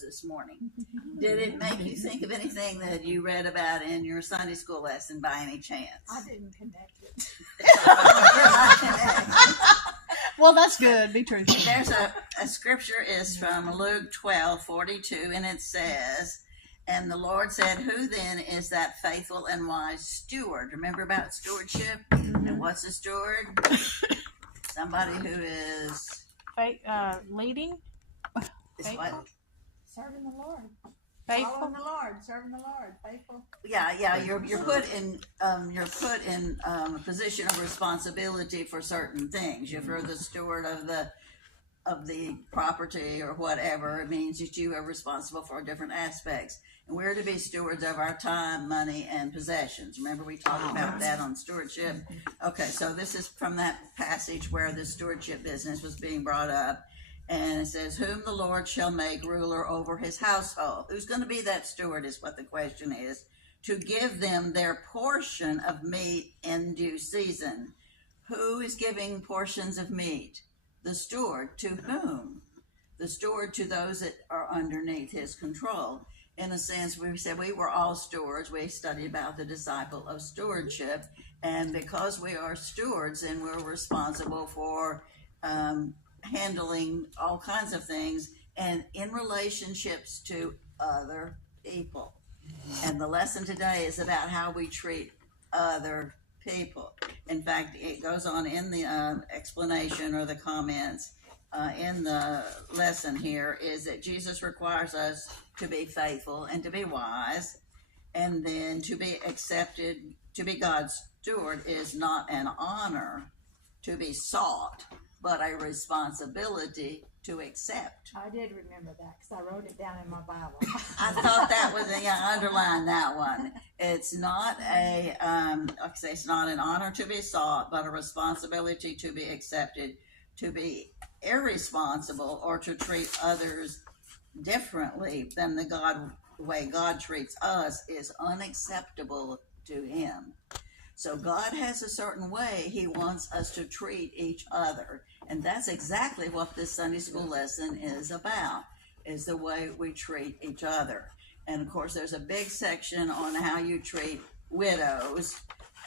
this morning. Did it make you think of anything that you read about in your Sunday school lesson by any chance? I didn't connect it. Well, that's good. Be truthful. There's a scripture is from Luke 12:42, and it says, "And the Lord said, who then is that faithful and wise steward?" Remember about stewardship? And what's a steward? Somebody who is Leading. is what? Serving the Lord. Faithful. Following the Lord. Serving the Lord. Faithful. Yeah. You're put in a position of responsibility for certain things. If you're the steward of the property or whatever, it means that you are responsible for different aspects. And we're to be stewards of our time, money, and possessions. Remember we talked about that on stewardship? Okay, so this is from that passage where the stewardship business was being brought up. And it says, whom the Lord shall make ruler over his household. Who's going to be that steward is what the question is. To give them their portion of meat in due season. Who is giving portions of meat? The steward. To whom? The steward to those that are underneath his control. In a sense, we said we were all stewards. We studied about the disciple of stewardship. And because we are stewards, and we're responsible for handling all kinds of things and in relationships to other people. And the lesson today is about how we treat other people. In fact, it goes on in the explanation or the comments in the lesson here is that Jesus requires us to be faithful and to be wise, and then to be accepted, to be God's steward is not an honor to be sought, but a responsibility to accept. I did remember that because I wrote it down in my Bible. I thought that was underline that one. It's not like I say, it's not an honor to be sought, but a responsibility to be accepted. To be irresponsible or to treat others differently than the way God treats us is unacceptable to Him. So God has a certain way He wants us to treat each other. And that's exactly what this Sunday school lesson is about, is the way we treat each other. And of course, there's a big section on how you treat widows,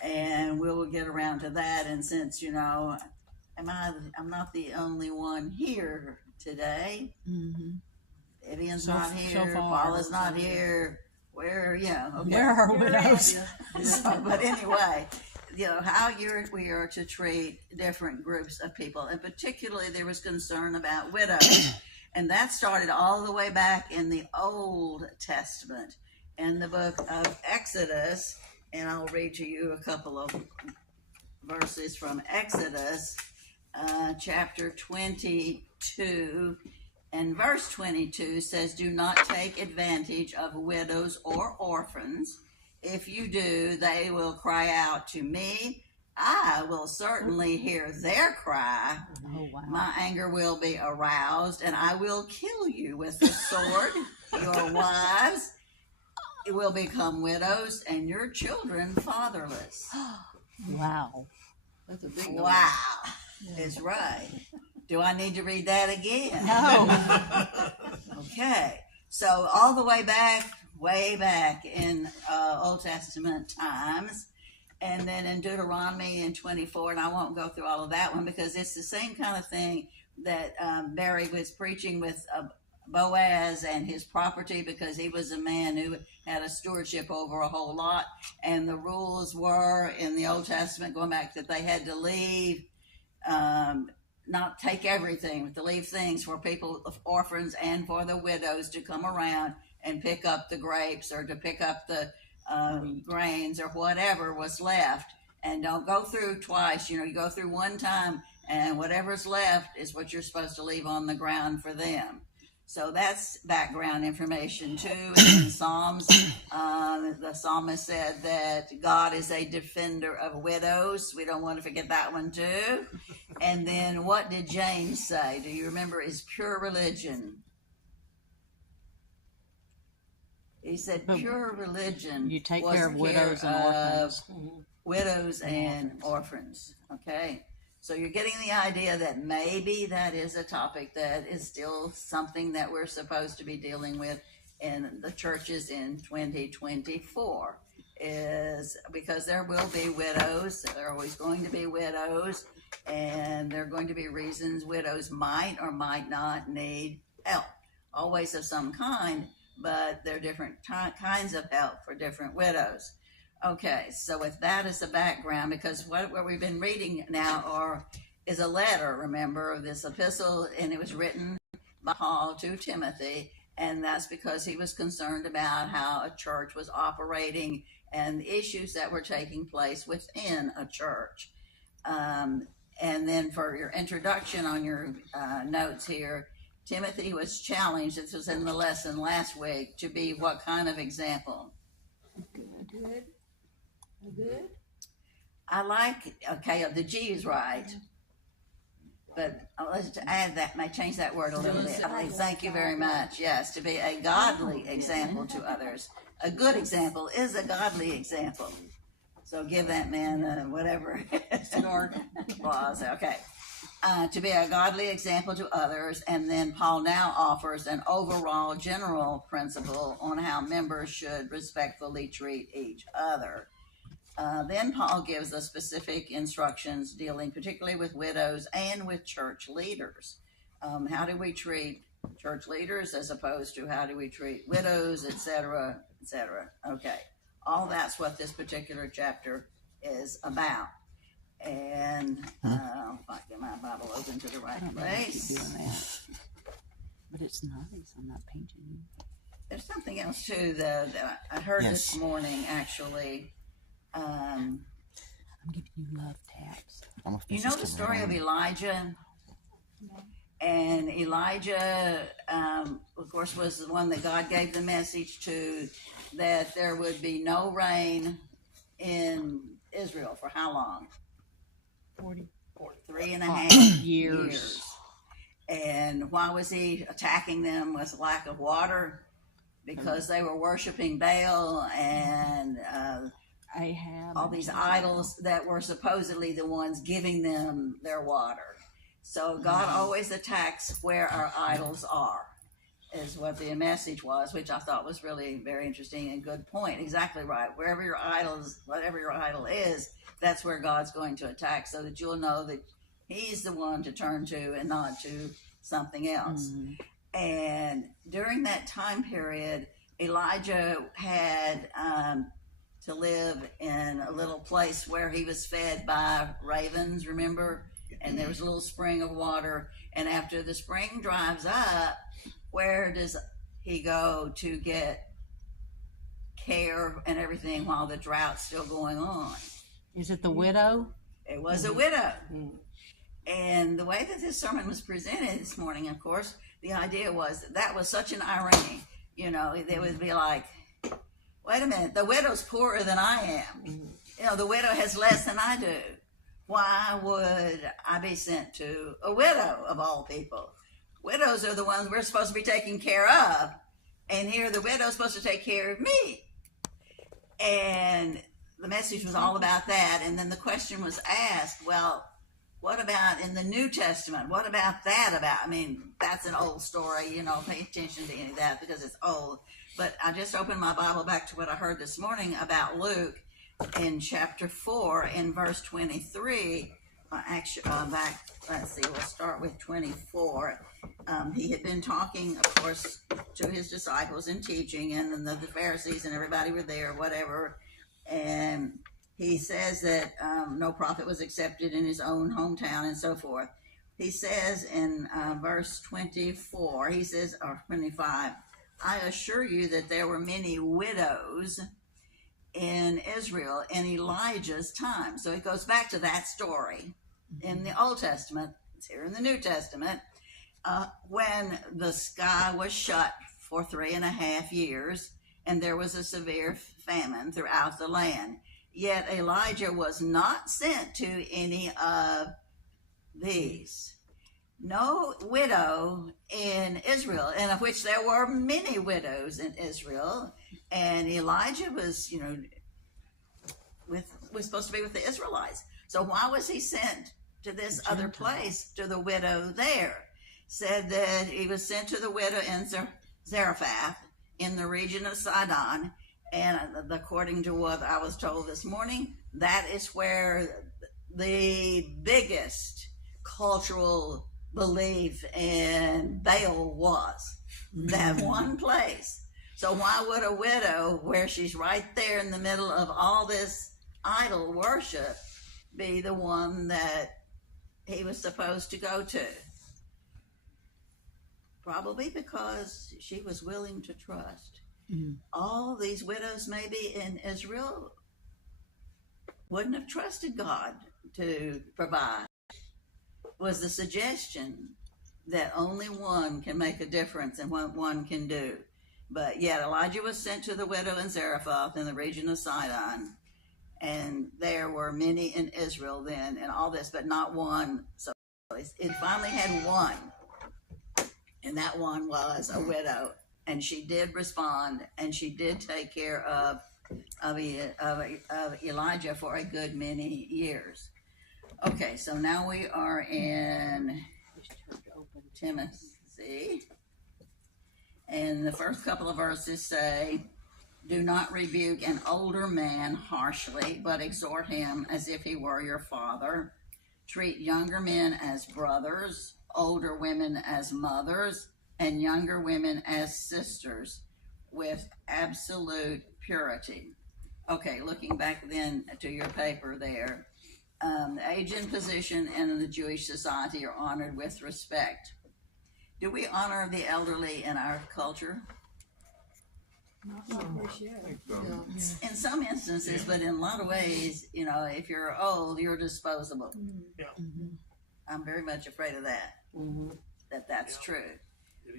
and we'll get around to that. And since, I'm not the only one here today. Mm-hmm. Vivian's not here, Paula's not here. Where Where are widows? But anyway, how we are to treat different groups of people, and particularly there was concern about widows, and that started all the way back in the Old Testament, in the book of Exodus, and I'll read to you a couple of verses from Exodus, chapter 22. And verse 22 says, "Do not take advantage of widows or orphans. If you do, they will cry out to me. I will certainly hear their cry. Oh, wow. My anger will be aroused, and I will kill you with the sword. Your wives will become widows, and your children fatherless." Wow. That's a big number. Wow. That's right. Do I need to read that again? No. Okay. So all the way back in Old Testament times, and then in Deuteronomy in 24, and I won't go through all of that one because it's the same kind of thing that Barry was preaching with Boaz and his property, because he was a man who had a stewardship over a whole lot, and the rules were in the Old Testament going back that they had to leave, not take everything, but to leave things for people of orphans and for the widows to come around and pick up the grapes or to pick up the grains or whatever was left. And don't go through twice. You go through one time, and whatever's left is what you're supposed to leave on the ground for them. So that's background information too. In Psalms, the psalmist said that God is a defender of widows. We don't want to forget that one too. And then what did James say? Do you remember? Is pure religion. He said pure religion. You take was care of widows and orphans. Widows and orphans. Okay. So you're getting the idea that maybe that is a topic that is still something that we're supposed to be dealing with in the churches in 2024, is because there will be widows. There are always going to be widows, and there are going to be reasons widows might or might not need help, always of some kind, but there are different kinds of help for different widows. Okay, so with that as the background, because what we've been reading now is a letter, remember, of this epistle, and it was written by Paul to Timothy, and that's because he was concerned about how a church was operating and the issues that were taking place within a church. And then for your introduction on your notes here, Timothy was challenged, this was in the lesson last week, to be what kind of example? Good. Good. I like, okay, the G is right, but let's add that, may change that word a little bit. Thank you very much. Yes, to be a godly example to others. A good example is a godly example. So give that man whatever applause. Okay. To be a godly example to others, and then Paul now offers an overall general principle on how members should respectfully treat each other. Then Paul gives the specific instructions dealing particularly with widows and with church leaders. How do we treat church leaders as opposed to how do we treat widows, etc., etc. Okay, all that's what this particular chapter is about. And if I get my Bible open to the right place. But it's nice. I'm not painting. There's something else too that I heard this morning actually. I'm giving you love taps. You know the story of Elijah? And Elijah, of course, was the one that God gave the message to that there would be no rain in Israel for how long? 3.5 years. And why was he attacking them with lack of water? Because they were worshiping Baal and all these idols that were supposedly the ones giving them their water. So God always attacks where our idols are, is what the message was, which I thought was really very interesting and good point. Exactly right. Wherever your idols, whatever your idol is, that's where God's going to attack, so that you'll know that He's the one to turn to and not to something else. And during that time period, Elijah had to live in a little place where he was fed by ravens, remember? And there was a little spring of water. And after the spring dries up, where does he go to get care and everything while the drought's still going on? Is it the widow? It was a widow. And the way that this sermon was presented this morning, of course, the idea was that was such an irony. You know, they would be like, wait a minute, the widow's poorer than I am. You know, the widow has less than I do. Why would I be sent to a widow of all people? Widows are the ones we're supposed to be taking care of. And here the widow's supposed to take care of me. And the message was all about that. And then the question was asked, well, what about in the New Testament? What about that about? I mean, that's an old story, you know, pay attention to any of that because it's old. But I just opened my Bible back to what I heard this morning about Luke in chapter 4 in verse 23. Let's see, we'll start with 24. He had been talking, of course, to his disciples and teaching, and the Pharisees and everybody were there, whatever. And he says that no prophet was accepted in his own hometown and so forth. He says in verse 24, he says, or 25, I assure you that there were many widows in Israel in Elijah's time. So it goes back to that story in the Old Testament. It's here in the New Testament. When the sky was shut for 3.5 years and there was a severe famine throughout the land. Yet Elijah was not sent to any of these. No widow in Israel, and of which there were many widows in Israel. And Elijah was, was supposed to be with the Israelites. So why was he sent to this other place, to the widow there. Said that he was sent to the widow in Zarephath in the region of Sidon. And according to what I was told this morning, that is where the biggest cultural belief in Baal was. That one place. So why would a widow, where she's right there in the middle of all this idol worship, be the one that he was supposed to go to? Probably because she was willing to trust. All these widows maybe in Israel wouldn't have trusted God to provide. Was the suggestion that only one can make a difference in what one can do. But yet Elijah was sent to the widow in Zarephath in the region of Sidon, and there were many in Israel then and all this, but not one. So it finally had one, and that one was a widow, and she did respond, and she did take care of Elijah for a good many years. Okay, so now we are in Timothy, and the first couple of verses say, "Do not rebuke an older man harshly, but exhort him as if he were your father. Treat younger men as brothers, older women as mothers, and younger women as sisters, with absolute purity." Okay, looking back then to your paper there, the age and position in the Jewish society are honored with respect. Do we honor the elderly in our culture? Not for sure. In some instances, but in a lot of ways, if you're old, you're disposable. I'm very much afraid of that. That's true.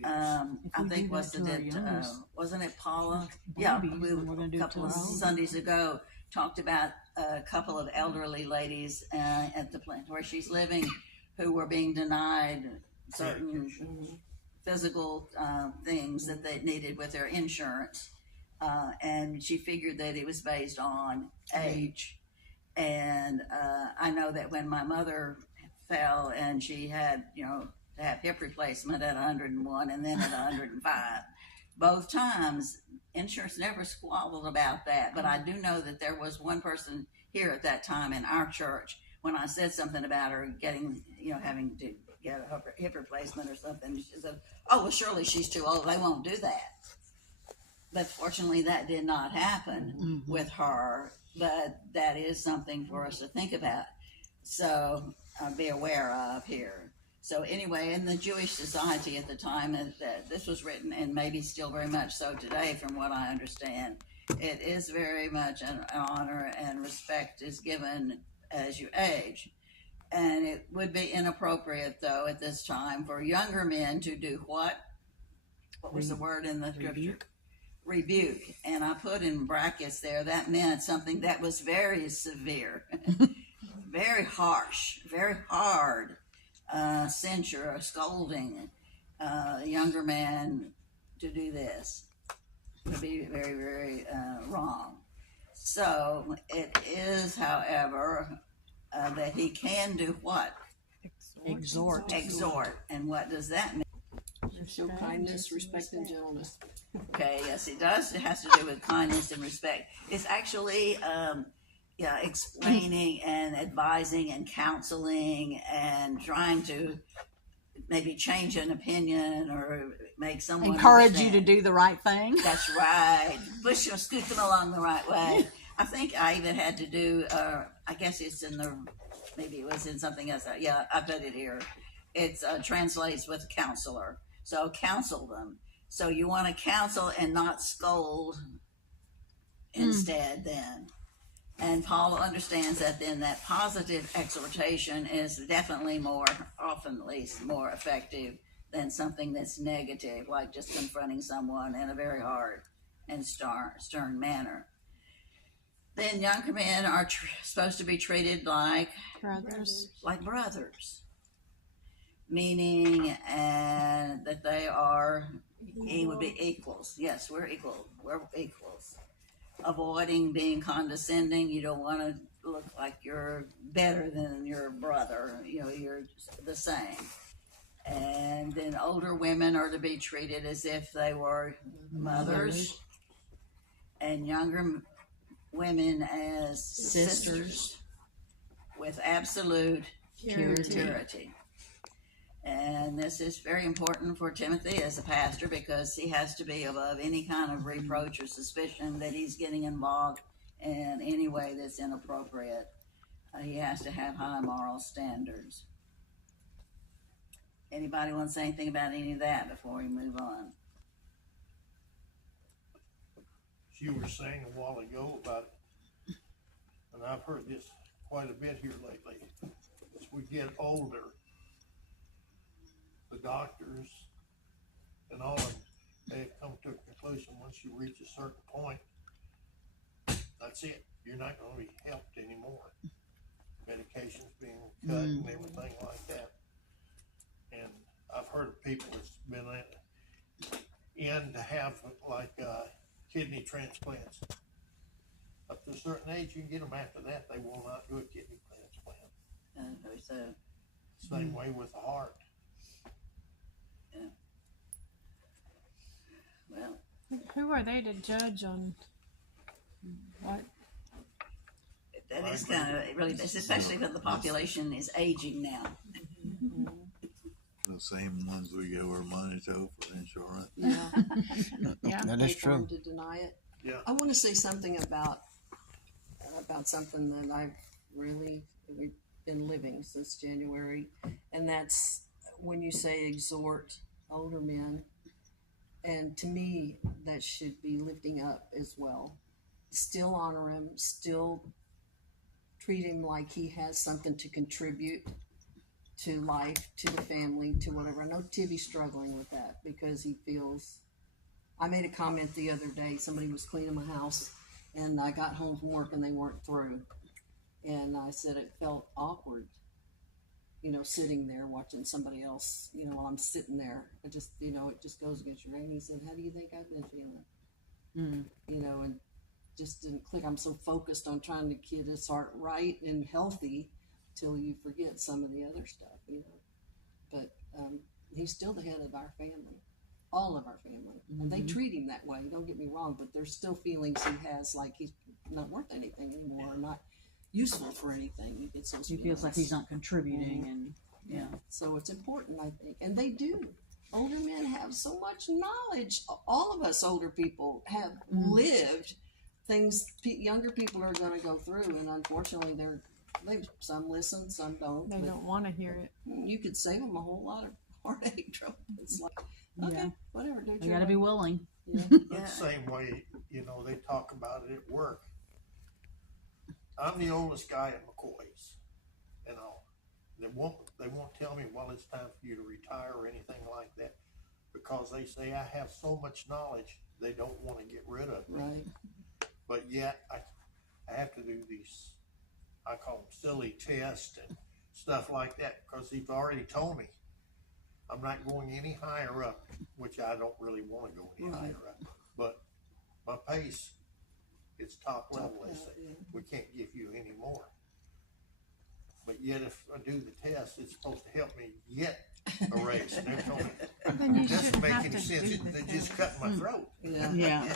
I think wasn't it Paula? Yeah, a couple of Sundays ago talked about a couple of elderly ladies at the plant where she's living who were being denied certain physical things that they needed with their insurance, and she figured that it was based on age. And I know that when my mother fell and she had to have hip replacement at 101 and then at 105, both times insurance never squabbled about that. But I do know that there was one person here at that time in our church, when I said something about her getting having to get a hip replacement or something, she said, "Oh, well, surely she's too old. They won't do that." But fortunately, that did not happen with her. But that is something for us to think about. So be aware of here. So anyway, in the Jewish society at the time that this was written, and maybe still very much so today, from what I understand, it is very much an honor and respect is given as you age. And it would be inappropriate, though, at this time for younger men to do what? What was the word in the scripture? Rebuke. And I put in brackets there, that meant something that was very severe, very harsh, very hard. Censure or scolding a younger man to do this would be very, very wrong. So it is, however, that he can do what? Exhort. And what does that mean? Show kindness, respect, and gentleness. Okay, yes, it does. It has to do with kindness and respect. It's actually explaining and advising and counseling and trying to maybe change an opinion or make someone encourage understand. you to do the right thing. That's right. Push them, scoot them along the right way. I think I even had to do, I guess it's maybe it was in something else. Yeah, I put it here. It's translates with counselor. So counsel them. So you want to counsel and not scold instead then. And Paul understands that then that positive exhortation is definitely often at least more effective than something that's negative, like just confronting someone in a very hard and stern manner. Then younger men are supposed to be treated like brothers, meaning that they are, he would be equals. Yes, we're equal. We're equals. Avoiding being condescending. You don't want to look like you're better than your brother. You know, you're the same. And then older women are to be treated as if they were mothers, and younger women as sisters with absolute purity. And this is very important for Timothy as a pastor because he has to be above any kind of reproach or suspicion that he's getting involved in any way that's inappropriate. He has to have high moral standards. Anybody want to say anything about any of that before we move on? You were saying a while ago about it, and I've heard this quite a bit here lately. As we get older, the doctors and all of them, they have come to a conclusion once you reach a certain point, that's it. You're not going to be helped anymore. Medications being cut and everything like that. And I've heard of people that's been in to have like kidney transplants. Up to a certain age, you can get them. After that, they will not do a kidney transplant. So, Same way with the heart. yeah. Well, Who are they to judge on what? that is kind of really, especially when the population is aging now. The same ones we give our money to for insurance. Yeah. Yeah. That Pay is for 'em true. to deny it. Yeah. I want to say something about something that we've been living since January, and that's when you say exhort older men, and to me that should be lifting up as well. Still honor him, still treat him like he has something to contribute to life, to the family, to whatever. I know Tibby's struggling with that because he feels. I made a comment the other day. Somebody was cleaning my house, and I got home from work and they weren't through. And I said it felt awkward, sitting there watching somebody else, while I'm sitting there. It just, it just goes against your grain. He said, "How do you think I've been feeling?" And just didn't click. I'm so focused on trying to get his heart right and healthy till you forget some of the other stuff, But he's still the head of our family. All of our family. And they treat him that way, don't get me wrong, but there's still feelings he has like he's not worth anything anymore, or not useful for anything. He gets those He feels like he's not contributing, and yeah. So it's important, I think. And they do. Older men have so much knowledge. All of us older people have lived things younger people are going to go through, and unfortunately some listen, some don't. They don't want to hear it. You could save them a whole lot of heartache trouble. It's like, okay, Yeah. whatever, dude. you got to be willing. Yeah. The same way, they talk about it at work. I'm the oldest guy at McCoy's, They won't tell me, well, it's time for you to retire or anything like that, because they say I have so much knowledge, they don't want to get rid of me. Right. But yet, I have to do these, I call them silly tests and stuff like that, because he's already told me I'm not going any higher up, which I don't really want to go any higher up. But my pace, it's top level, they say. Yeah. We can't give you any more. But yet, if I do the test, it's supposed to help me get a raise. And they're telling me, Then you it doesn't shouldn't make have any to sense. do They the just cut my throat. Yeah. Yeah.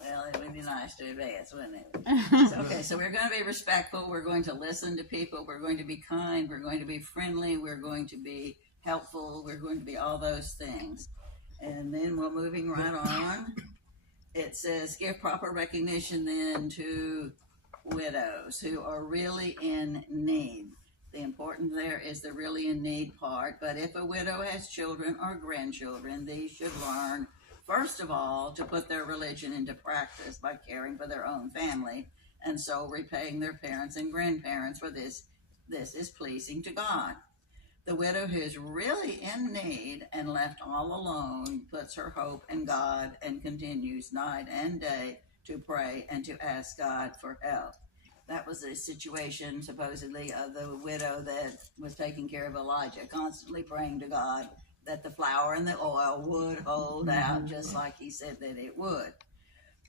Well, it would be nice to advance, wouldn't it? Okay, so we're going to be respectful. We're going to listen to people. We're going to be kind. We're going to be friendly. We're going to be helpful. We're going to be all those things. And then we're moving right on. It says, give proper recognition then to widows who are really in need. The important there is the really in need part. But if a widow has children or grandchildren, these should learn, first of all, to put their religion into practice by caring for their own family, and so repaying their parents and grandparents for this. This is pleasing to God. The widow who is really in need and left all alone puts her hope in God and continues night and day to pray and to ask God for help. That was a situation, supposedly, of the widow that was taking care of Elijah, constantly praying to God that the flour and the oil would hold out just like he said that it would.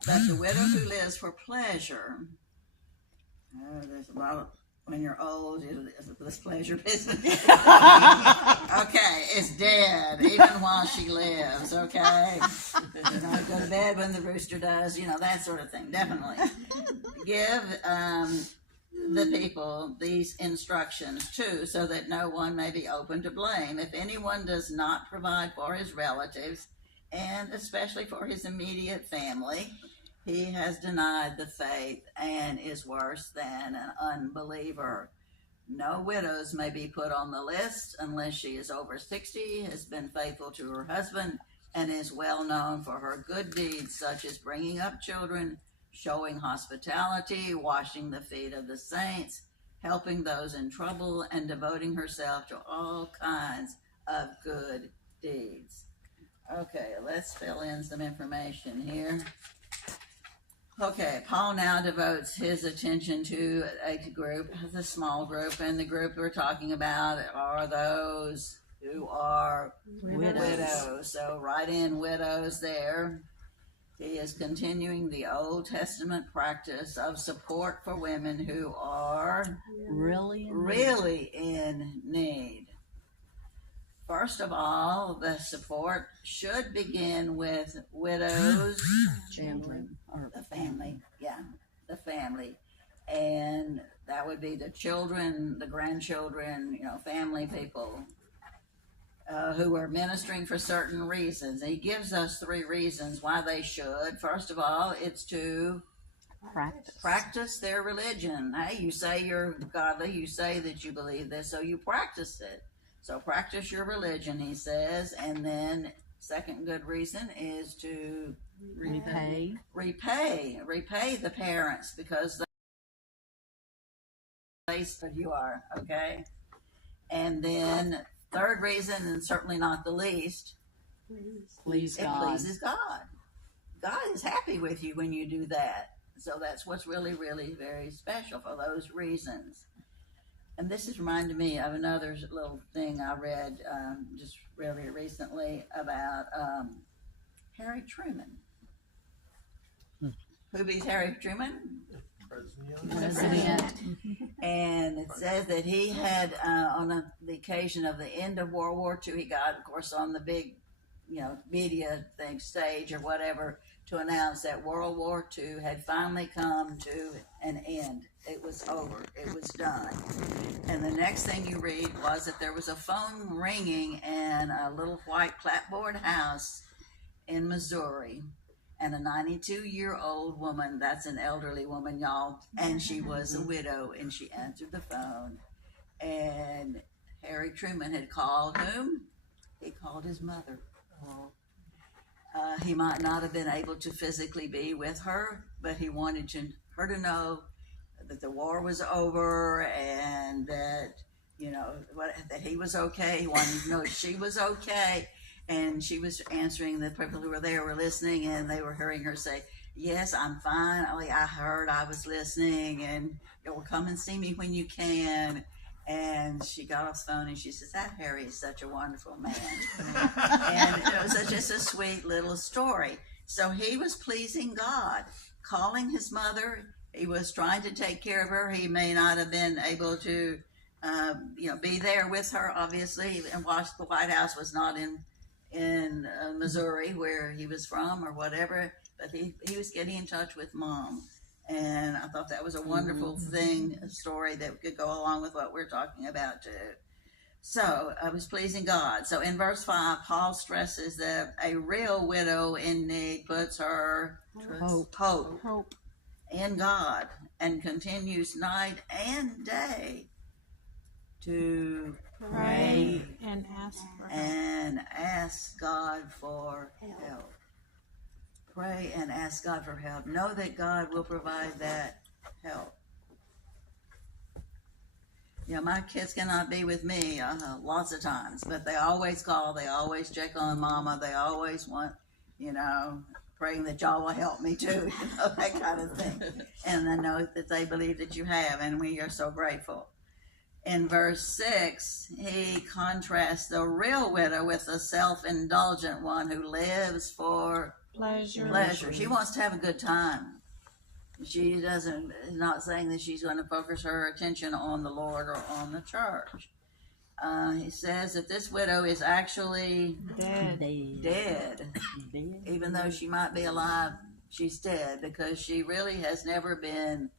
But the widow who lives for pleasure There's a lot of, when you're old, it's this pleasure business. Okay, it's dead, even while she lives, okay? You know, go to bed when the rooster does, you know, that sort of thing, definitely. Give the people these instructions too, so that no one may be open to blame. If anyone does not provide for his relatives, and especially for his immediate family, he has denied the faith and is worse than an unbeliever. No widows may be put on the list unless she is over 60, has been faithful to her husband, and is well known for her good deeds such as bringing up children, showing hospitality, washing the feet of the saints, helping those in trouble, and devoting herself to all kinds of good deeds. Okay, let's fill in some information here. Okay, Paul now devotes his attention to a group, the small group, and the group we're talking about are those who are widows. So write in widows there. He is continuing the Old Testament practice of support for women who are Really? in need. First of all, the support should begin with widows, Children. Or the family, the family. And that would be the children, the grandchildren, you know, family people who are ministering for certain reasons. He gives us 3 reasons why they should. First of all, it's to practice their religion. Hey, you say you're godly, you say that you believe this, so you practice it. So practice your religion, he says. And then second good reason is to repay. repay the parents, because they said you are, okay? And then third reason, and certainly not the least, Please it God. pleases God. God is happy with you when you do that. So that's what's really, really very special for those reasons. And this has reminded me of another little thing I read just really recently about Harry Truman. Who beats Harry Truman? President. And it says that he had, on the occasion of the end of World War II, he got, of course, on the big, you know, media thing, stage or whatever, to announce that World War II had finally come to an end. It was over. It was done. And the next thing you read was that there was a phone ringing in a little white clapboard house in Missouri. And a 92-year-old woman, that's an elderly woman, y'all, and she was a widow, and she answered the phone. And Harry Truman had called whom? He called his mother. He might not have been able to physically be with her, but he wanted her to know that the war was over and that, you know, that he was okay. He wanted to know she was okay. And she was answering, the people who were there were listening, and they were hearing her say, yes, I'm fine. Oh, yeah, I heard, I was listening, and you'll come and see me when you can. And she got off the phone and she says, that Harry is such a wonderful man. And it was just a sweet little story. So he was pleasing God, calling his mother. He was trying to take care of her. He may not have been able to, be there with her, obviously. And the White House was not in Missouri, where he was from or whatever. But he was getting in touch with Mom. And I thought that was a wonderful thing, a story that could go along with what we're talking about too. So I was pleasing God. So in verse 5, Paul stresses that a real widow in need puts her hope in God and continues night and day to pray and ask for help. and ask God for help. Pray and ask God for help. Know that God will provide that help. You know, my kids cannot be with me lots of times, but they always call. They always check on Mama. They always want, praying that y'all will help me too, that kind of thing. And I know that they believe that you have, and we are so grateful. In verse 6, he contrasts the real widow with the self-indulgent one who lives for pleasure. She wants to have a good time. she doesn't, is not saying that she's going to focus her attention on the Lord or on the church. He says that this widow is actually Dead. dead. Even though she might be alive, she's dead because she really has never been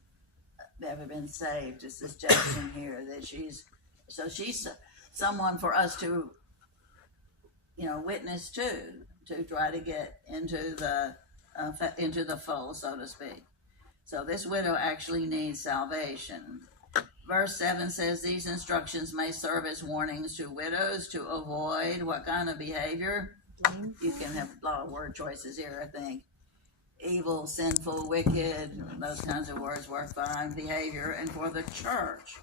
saved. It's this suggestion here that she's someone for us to, witness to try to get into the fold, so to speak. So this widow actually needs salvation. Verse 7 says these instructions may serve as warnings to widows to avoid what kind of behavior? You can have a lot of word choices here, I think. Evil, sinful, wicked, those kinds of words work fine. Behavior, and for the church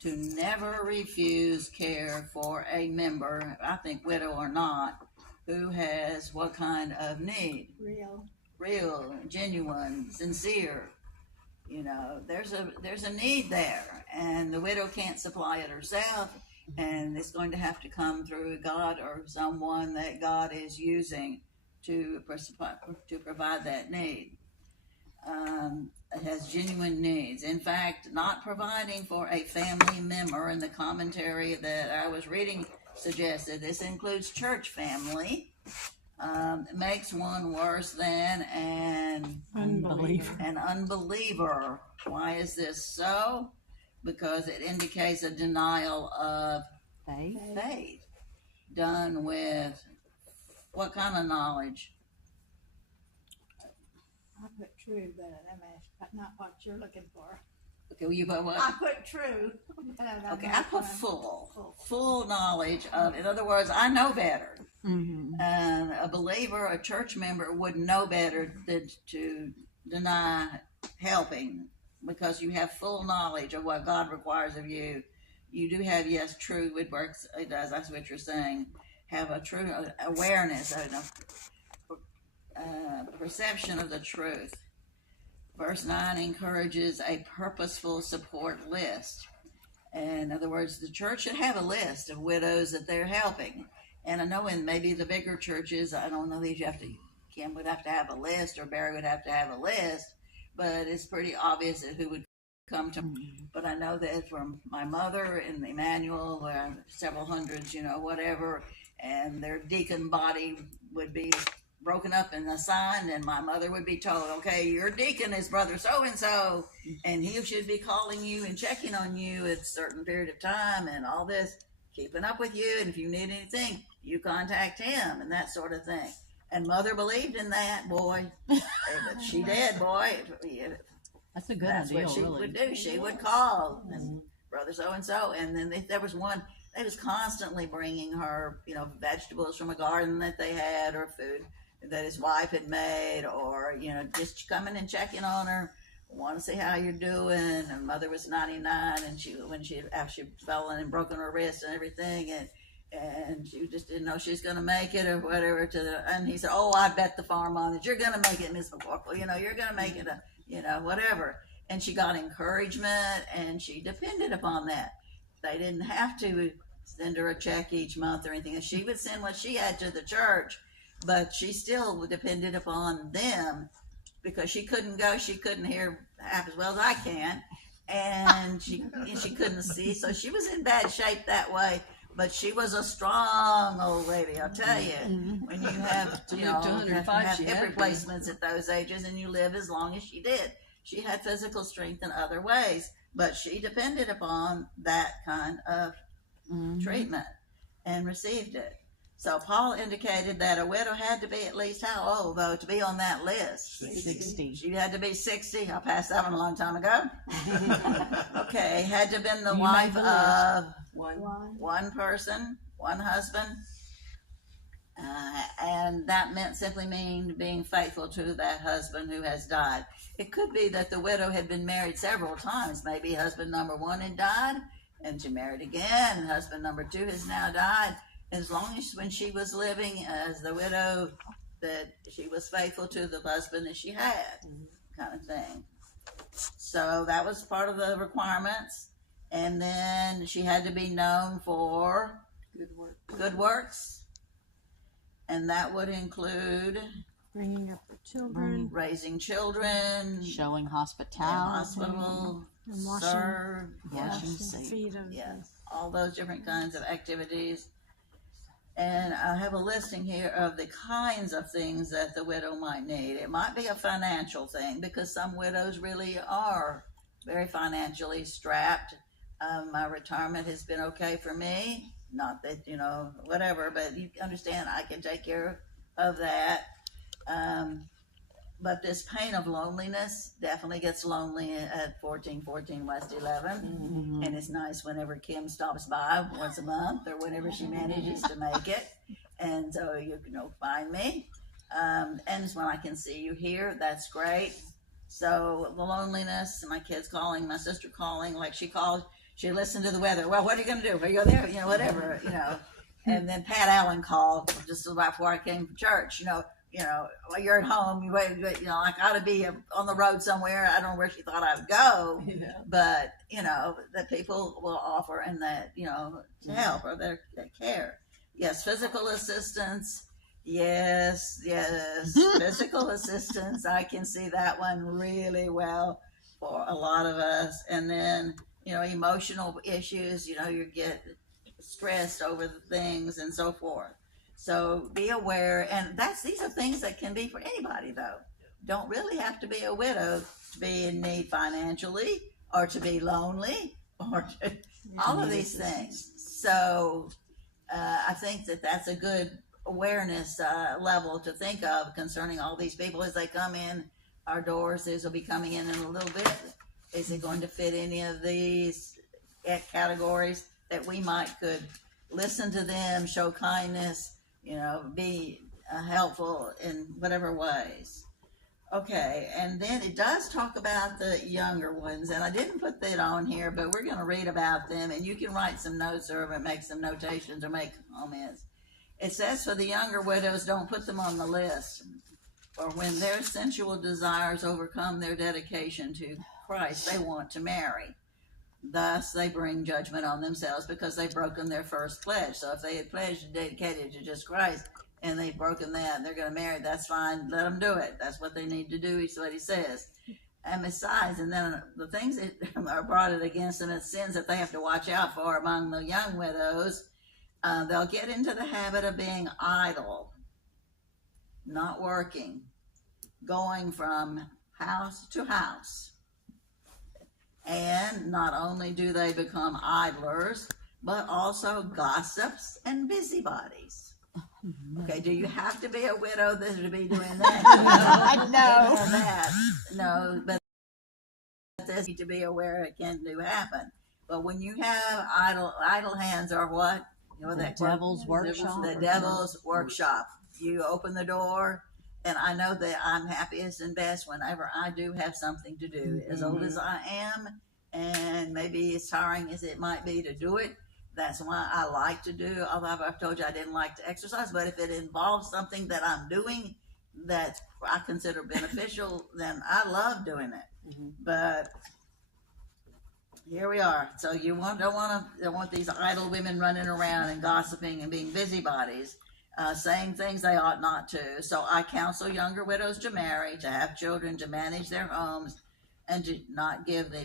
to never refuse care for a member, I think widow or not, who has what kind of need? Real, genuine, sincere. There's a need there, and the widow can't supply it herself, and it's going to have to come through God or someone that God is using to provide that need. It has genuine needs. In fact, not providing for a family member, in the commentary that I was reading suggested this includes church family, makes one worse than an unbeliever. Why is this so? Because it indicates a denial of faith done with what kind of knowledge? I put true, but that's not what you're looking for. Okay, well, you put what? I put true. Okay, I put full knowledge of. In other words, I know better. Mm-hmm. A believer, a church member, would know better than to deny helping, because you have full knowledge of what God requires of you. You do have, yes, true. It works. It does. That's what you're saying. Have a true awareness, perception of the truth. Verse 9 encourages a purposeful support list. In other words, the church should have a list of widows that they're helping. And I know in maybe the bigger churches, I don't know that Kim would have to have a list, or Barry would have to have a list, but it's pretty obvious that who would come to. But I know that from my mother and Emmanuel, several hundreds, whatever, and their deacon body would be broken up and assigned, and my mother would be told, okay, your deacon is brother so-and-so, and he should be calling you and checking on you at a certain period of time, and all this, keeping up with you, and if you need anything, you contact him, and that sort of thing. And mother believed in that, boy. But she did, boy. That's a good That's idea, what she really. would do. She would call, and brother so-and-so, and then there was one, they was constantly bringing her, vegetables from a garden that they had, or food that his wife had made, or just coming and checking on her, want to see how you're doing. And mother was 99, and after she fell in and broken her wrist and everything, and she just didn't know she was going to make it or whatever. And he said, "Oh, I bet the farm on it. You're going to make it, Miss McCorkle. You're going to make it. Whatever." And she got encouragement, and she depended upon that. They didn't have to send her a check each month or anything. And she would send what she had to the church, but she still depended upon them, because she couldn't go, she couldn't hear half as well as I can, and she couldn't see, so she was in bad shape that way. But she was a strong old lady, I'll tell you. When you have, have hip replacements at those ages, and you live as long as she did, she had physical strength in other ways, but she depended upon that kind of treatment and received it. So Paul indicated that a widow had to be at least how old, though, to be on that list? 60. She had to be 60. I passed that one a long time ago. Okay, had to have been the wife of one person, one husband. And that simply mean being faithful to that husband who has died. It could be that the widow had been married several times. Maybe husband number 1 had died, and she married again, and husband number 2 has now died. As long as when she was living as the widow, that she was faithful to the husband that she had, kind of thing. So that was part of the requirements. And then she had to be known for good works. And that would include bringing up the children raising children, Showing in hospitality. hospital, and washing, serve, Washing washing seat. feet of yeah, all those different kinds of activities. And I have a listing here of the kinds of things that the widow might need. It might be a financial thing because some widows really are very financially strapped. My retirement has been okay for me. Not that, whatever, but you understand I can take care of that. But this pain of loneliness definitely gets lonely at 1414 West 11. And it's nice whenever Kim stops by once a month or whenever she manages to make it. And so you can find me. And when I can see you here, that's great. So the loneliness, my kids calling, my sister calling, like she called, she listened to the weather. Well, what are you going to do? Are you there? Whatever. And then Pat Allen called just about before I came to church. While you're at home, you wait, like I ought to be on the road somewhere. I don't know where she thought I would go, but that people will offer and that to help or their care. Yes, physical assistance. Yes, physical assistance. I can see that one really well for a lot of us. And then emotional issues. You get stressed over the things and so forth. So be aware, and these are things that can be for anybody though. Don't really have to be a widow to be in need financially or to be lonely or all of these things. So I think that's a good awareness level to think of concerning all these people as they come in our doors. These will be coming in a little bit. Is it going to fit any of these categories that we could listen to them, show kindness, be helpful in whatever ways. Okay, and then it does talk about the younger ones, and I didn't put that on here, but we're going to read about them, and you can write some notes or make some notations or make comments. It says for the younger widows, don't put them on the list, or when their sensual desires overcome their dedication to Christ, they want to marry. Thus, they bring judgment on themselves because they've broken their first pledge. So if they had pledged and dedicated to just Christ and they've broken that and they're going to marry, that's fine. Let them do it. That's what they need to do. Is what he says. And besides, and then the things that are brought against them as sins that they have to watch out for among the young widows, they'll get into the habit of being idle, not working, going from house to house. And not only do they become idlers, but also gossips and busybodies. Okay, do you have to be a widow to be doing that? No, but this need to be aware it can happen. But when you have idle hands are what? The devil's workshop. The devil's workshop. You open the door. And I know that I'm happiest and best whenever I do have something to do. As old as I am, and maybe as tiring as it might be to do it, that's why I like to do. Although I've told you I didn't like to exercise, but if it involves something that I'm doing that I consider beneficial, then I love doing it. But here we are. So you don't want these idle women running around and gossiping and being busybodies. Saying things they ought not to. So I counsel younger widows to marry, to have children, to manage their homes, and to not give the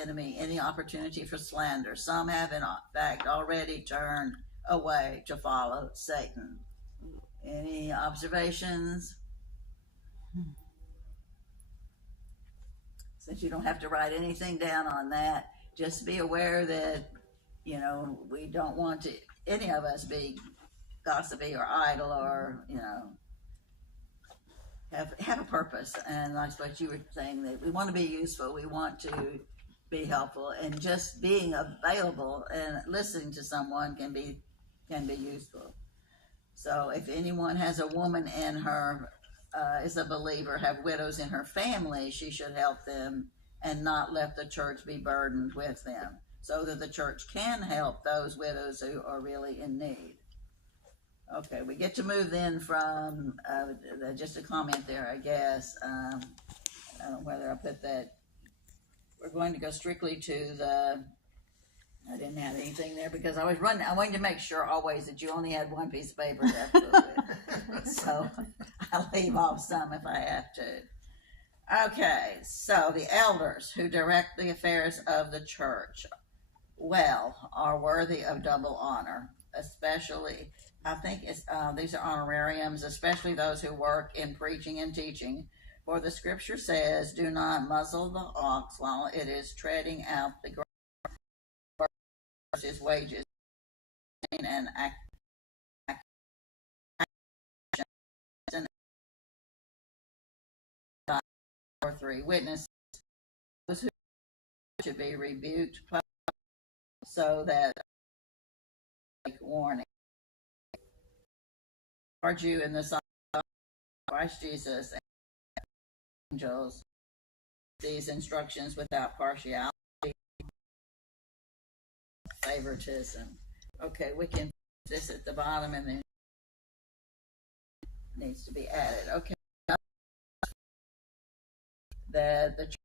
enemy any opportunity for slander. Some have in fact already turned away to follow Satan. Any observations? Since you don't have to write anything down on that, just be aware that we don't want to any of us be gossipy or idle or have a purpose. And like what you were saying, that we want to be useful, we want to be helpful, and just being available and listening to someone can be useful. So if anyone has a woman in her is a believer, have widows in her family, she should help them and not let the church be burdened with them, so that the church can help those widows who are really in need. Okay, we get to move then from just a comment there, I guess. I don't know whether I put that. We're going to go strictly to I didn't have anything there because I wanted to make sure always that you only had one piece of paper left. So I'll leave off some if I have to. Okay, so the elders who direct the affairs of the church are worthy of double honor, especially, I think these are honorariums, especially those who work in preaching and teaching. For the scripture says, do not muzzle the ox while it is treading out the grass, his wages, and or 3 witnesses who should be rebuked so that take warning. Are you in the sight of Christ Jesus and angels these instructions without partiality, favoritism? Okay, we can put this at the bottom and then it needs to be added. Okay, that the church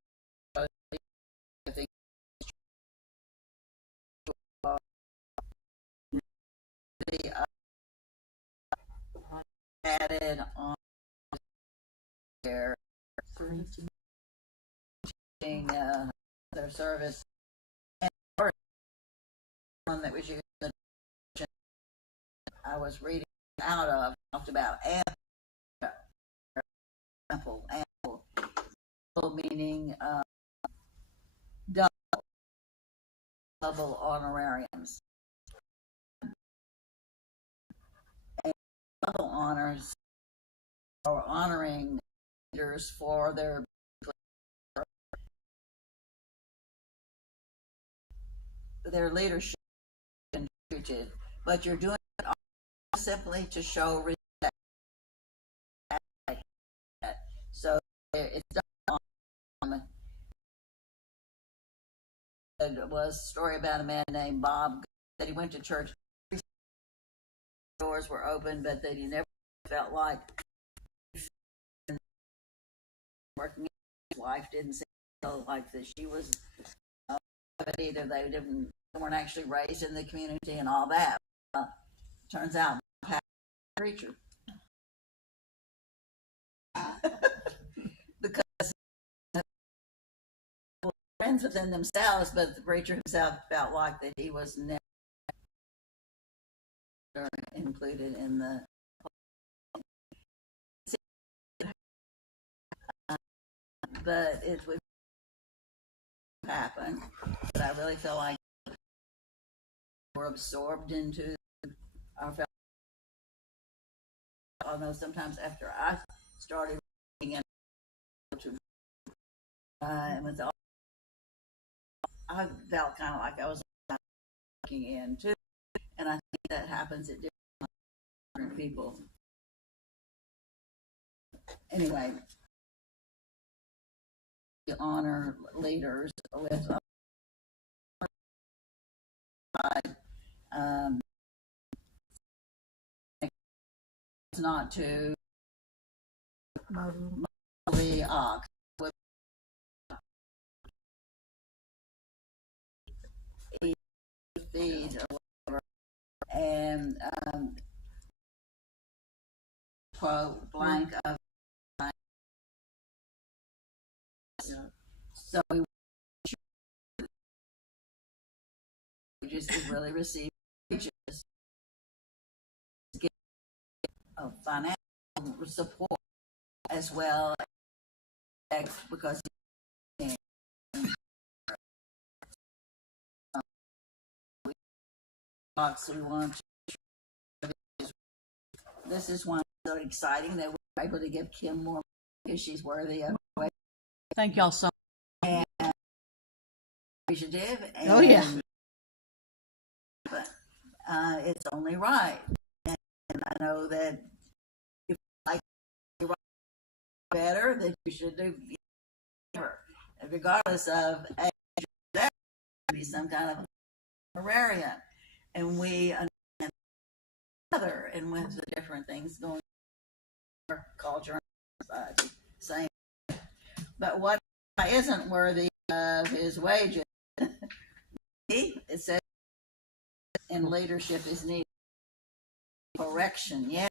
added on their their service, and one that was used I was reading out of talked about ample, meaning double honorariums. And double honors are honoring leaders for their leadership contributed, but you're doing it simply to show respect. So it's done. It was a story about a man named Bob that he went to church. Doors were open, but that he never felt like working. His wife didn't feel like that she was either. They weren't actually raised in the community and all that. Turns out, preacher. Because friends within themselves, but the preacher himself felt like that he was never included in the but it would happen. But I really feel like we're absorbed into our fellow. Although sometimes after I started reading and with all, I felt kind of like I was looking in too, and I think that happens at different people. Anyway, you honor leaders with not to the ox with feed or whatever, and quote blank of so we just really receive of financial support as well because we want to, this is one so exciting that we're able to give Kim more because she's worthy of it. Thank y'all so And appreciative and, Oh, yeah. But it's only right, and I know that if you like better that you should do better, regardless of age, there be some kind of honorarium, and we understand other and with the different things going on in our culture and society. Same, but what isn't worthy of his wages? It says in leadership is needed. Correction, yeah.